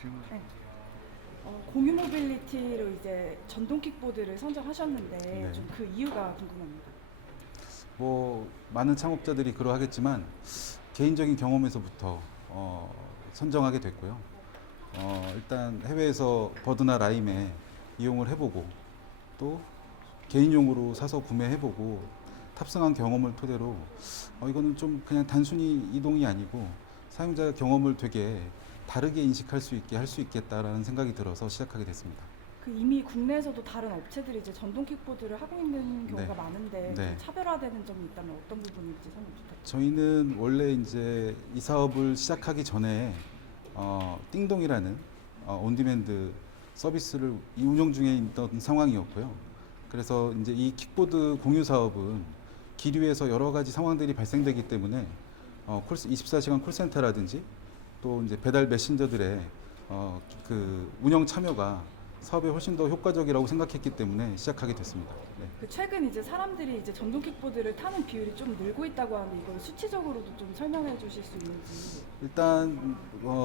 질문. 네. 공유 모빌리티로 이제 전동 킥보드를 선정하셨는데 네. 좀 그 이유가 궁금합니다. 뭐 많은 창업자들이 그러하겠지만 개인적인 경험에서부터 선정하게 됐고요. 일단 해외에서 버드나 라임에 이용을 해보고 또 개인용으로 사서 구매해보고 탑승한 경험을 토대로 이거는 좀 그냥 단순히 이동이 아니고 사용자 경험을 되게 다르게 인식할 수 있게 할 수 있겠다라는 생각이 들어서 시작하게 됐습니다. 그 이미 국내에서도 다른 업체들이 이제 전동 킥보드를 하고 있는 경우가 네. 많은데 네. 좀 차별화되는 점이 있다면 어떤 부분인지 설명 부탁드립니다. 저희는 원래 이제 이 사업을 시작하기 전에 띵동이라는 온디맨드 서비스를 운영 중에 있던 상황이었고요. 그래서 이제 이 킥보드 공유 사업은 길 위에서 여러 가지 상황들이 발생되기 때문에 24시간 콜센터라든지 또 이제 배달 메신저들의 그 운영 참여가 사업에 훨씬 더 효과적이라고 생각했기 때문에 시작하게 됐습니다. 네. 그 최근 이제 사람들이 이제 전동 킥보드를 타는 비율이 좀 늘고 있다고 하는데 이걸 수치적으로도 좀 설명해 주실 수 있는지. 일단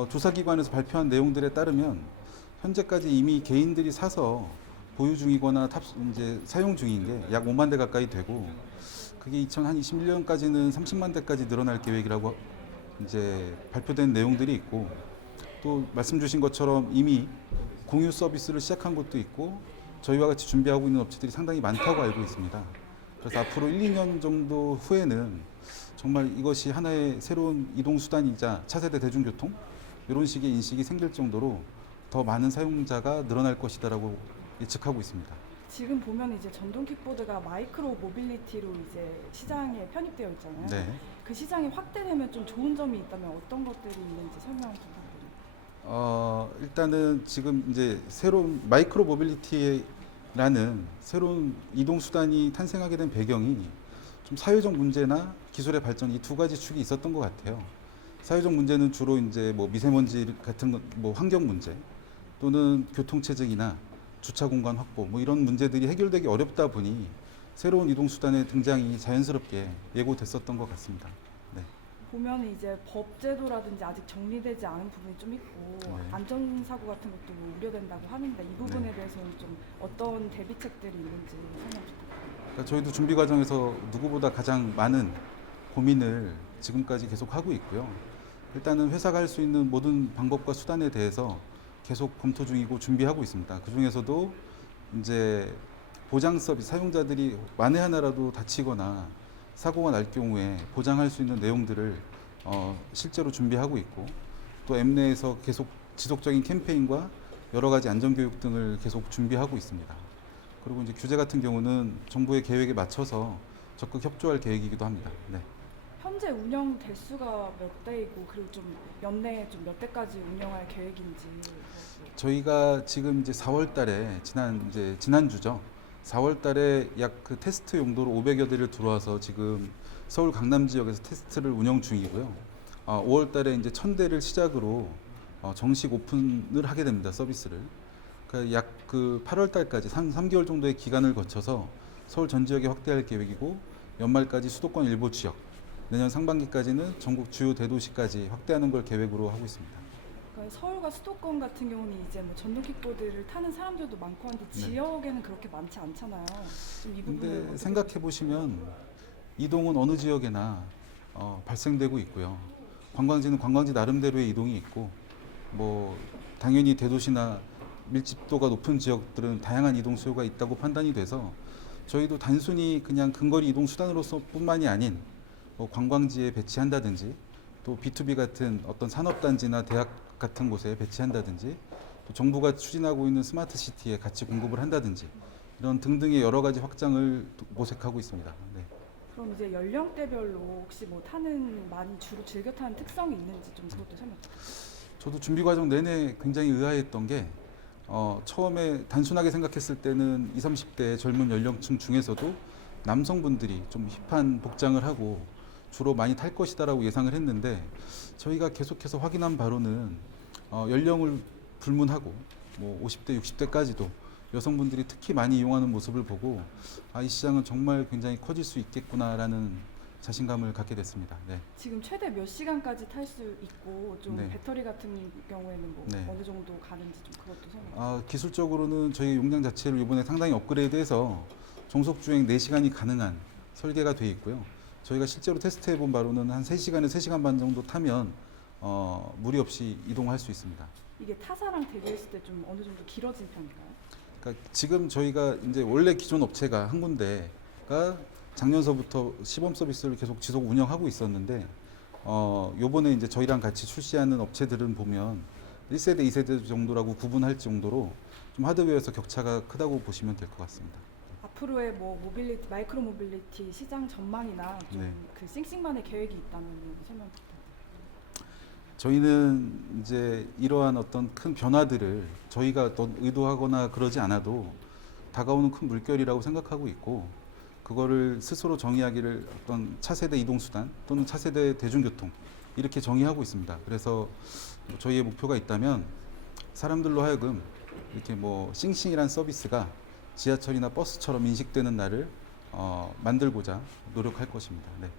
조사기관에서 발표한 내용들에 따르면 현재까지 이미 개인들이 사서 보유 중이거나 이제 사용 중인 게 약 5만 대 가까이 되고 그게 2021년까지는 30만 대까지 늘어날 계획이라고 이제 발표된 내용들이 있고 또 말씀 주신 것처럼 이미 공유 서비스를 시작한 곳도 있고 저희와 같이 준비하고 있는 업체들이 상당히 많다고 알고 있습니다. 그래서 앞으로 1, 2년 정도 후에는 정말 이것이 하나의 새로운 이동 수단이자 차세대 대중교통 이런 식의 인식이 생길 정도로 더 많은 사용자가 늘어날 것이다라고 예측하고 있습니다. 지금 보면 이제 전동 킥보드가 마이크로 모빌리티로 이제 시장에 편입되어 있잖아요. 네. 그 시장이 확대되면 좀 좋은 점이 있다면 어떤 것들이 있는지 설명 부탁드립니다. 일단은 지금 이제 새로운 마이크로 모빌리티라는 새로운 이동 수단이 탄생하게 된 배경이 좀 사회적 문제나 기술의 발전 이 두 가지 축이 있었던 것 같아요. 사회적 문제는 주로 이제 뭐 미세먼지 같은 뭐 환경 문제 또는 교통체증이나 주차 공간 확보 뭐 이런 문제들이 해결되기 어렵다 보니 새로운 이동 수단의 등장이 자연스럽게 예고됐었던 것 같습니다. 네. 보면 이제 법 제도라든지 아직 정리되지 않은 부분이 좀 있고 네. 안전사고 같은 것도 뭐 우려된다고 하는데 이 부분에 네. 대해서는 좀 어떤 대비책들이 있는지 설명 부탁드립니다. 그러니까 저희도 준비 과정에서 누구보다 가장 많은 고민을 지금까지 계속 하고 있고요. 일단은 회사가 할 수 있는 모든 방법과 수단에 대해서 계속 검토 중이고 준비하고 있습니다. 그 중에서도 이제 보장 서비스 사용자들이 만에 하나라도 다치거나 사고가 날 경우에 보장할 수 있는 내용들을 실제로 준비하고 있고 또 엠내에서 계속 지속적인 캠페인과 여러 가지 안전교육 등을 계속 준비하고 있습니다. 그리고 이제 규제 같은 경우는 정부의 계획에 맞춰서 적극 협조할 계획이기도 합니다. 네. 현재 운영 대수가 몇 대이고 그리고 좀 연내에 좀 몇 대까지 운영할 계획인지. 저희가 지금 이제 4월 달에 지난주죠. 4월 달에 약 그 테스트 용도로 500여 대를 들어와서 지금 서울 강남 지역에서 테스트를 운영 중이고요. 5월 달에 이제 1000대를 시작으로 정식 오픈을 하게 됩니다. 서비스를. 그러니까 약 그 8월 달까지 3개월 정도의 기간을 거쳐서 서울 전 지역에 확대할 계획이고 연말까지 수도권 일부 지역, 내년 상반기까지는 전국 주요 대도시까지 확대하는 걸 계획으로 하고 있습니다. 그러니까 서울과 수도권 같은 경우는 이제 뭐 전동 킥보드를 타는 사람들도 많고 한데 네. 지역에는 그렇게 많지 않잖아요. 좀 이 부분을 근데 어떻게 생각해 보시면 이동은 어느 지역에나 발생되고 있고요. 관광지는 관광지 나름대로의 이동이 있고 뭐 당연히 대도시나 밀집도가 높은 지역들은 다양한 이동 수요가 있다고 판단이 돼서 저희도 단순히 그냥 근거리 이동 수단으로서뿐만이 아닌 뭐 관광지에 배치한다든지 또 B2B 같은 어떤 산업단지나 대학 같은 곳에 배치한다든지 또 정부가 추진하고 있는 스마트 시티에 같이 공급을 한다든지 이런 등등의 여러 가지 확장을 모색하고 있습니다. 네. 그럼 이제 연령대별로 혹시 뭐 타는 많이 주로 즐겨 타는 특성이 있는지 좀 그것도 설명 부탁드립니다. 저도 준비 과정 내내 굉장히 의아했던 게 처음에 단순하게 생각했을 때는 20, 30대 젊은 연령층 중에서도 남성분들이 좀 힙한 복장을 하고 주로 많이 탈 것이다라고 예상을 했는데 저희가 계속해서 확인한 바로는 연령을 불문하고 뭐 50대, 60대까지도 여성분들이 특히 많이 이용하는 모습을 보고 이 시장은 정말 굉장히 커질 수 있겠구나라는 자신감을 갖게 됐습니다. 네. 지금 최대 몇 시간까지 탈 수 있고 좀 네. 배터리 같은 경우에는 뭐 네. 어느 정도 가는지 좀 그것도 설명. 기술적으로는 저희 용량 자체를 이번에 상당히 업그레이드해서 정속 주행 4시간이 가능한 설계가 되어 있고요. 저희가 실제로 테스트해 본 바로는 한 3시간에서 3시간 반 정도 타면 무리 없이 이동할 수 있습니다. 이게 타사랑 대비했을 때 좀 어느 정도 길어진 편인가요? 그러니까 지금 저희가 이제 원래 기존 업체가 한 군데가 작년서부터 시범 서비스를 계속 지속 운영하고 있었는데 요번에 이제 저희랑 같이 출시하는 업체들은 보면 1세대, 2세대 정도라고 구분할 정도로 좀 하드웨어에서 격차가 크다고 보시면 될 것 같습니다. 앞으로의 뭐 모빌리티, 마이크로 모빌리티 시장 전망이나 좀 네. 그 싱싱만의 계획이 있다면 설명 부탁드립니다. 저희는 이제 이러한 어떤 큰 변화들을 저희가 어떤 의도하거나 그러지 않아도 다가오는 큰 물결이라고 생각하고 있고, 그거를 스스로 정의하기를 어떤 차세대 이동수단 또는 차세대 대중교통 이렇게 정의하고 있습니다. 그래서 저희의 목표가 있다면 사람들로 하여금 이렇게 뭐 싱싱이란 서비스가 지하철이나 버스처럼 인식되는 날을 만들고자 노력할 것입니다. 네.